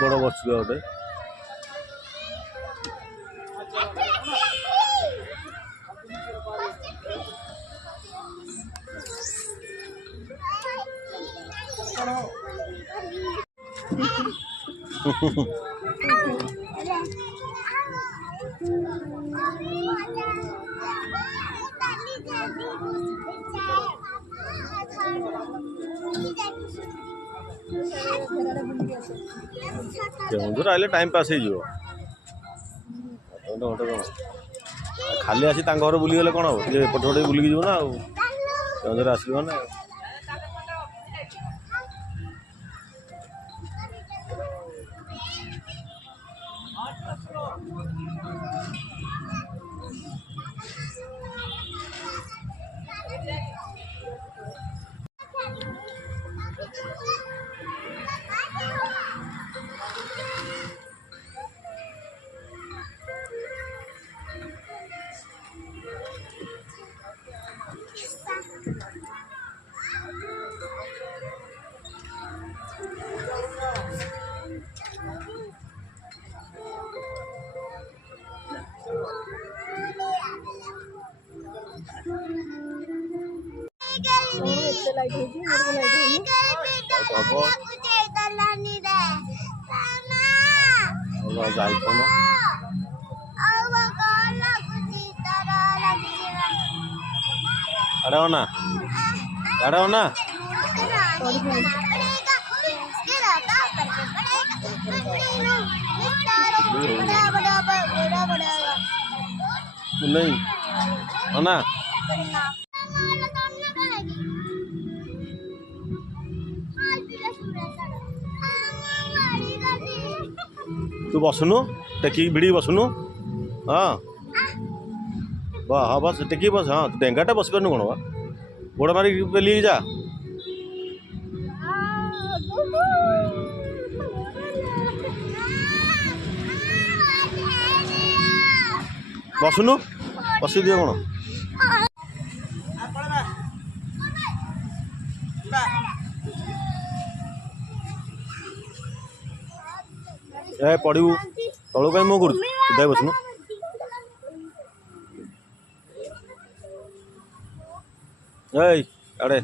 बड़ बस गोटे केन्दुर आइले टाइम पास हो खाली आसी घर बुलीगले कौन हम टे एपटे बुलिकी जीव ना केन्दुर आसो ना नहीं ना तू बसुनु टेकी भिड़ी बसुनु हाँ हाँ बस टेकी बस हाँ डेंगाटा बस पार कौन बा गोड़ मारी पेली जा बसुनु बस दिए कौन ए पड़ू तलू कहीं मो कर बसुनु आड़े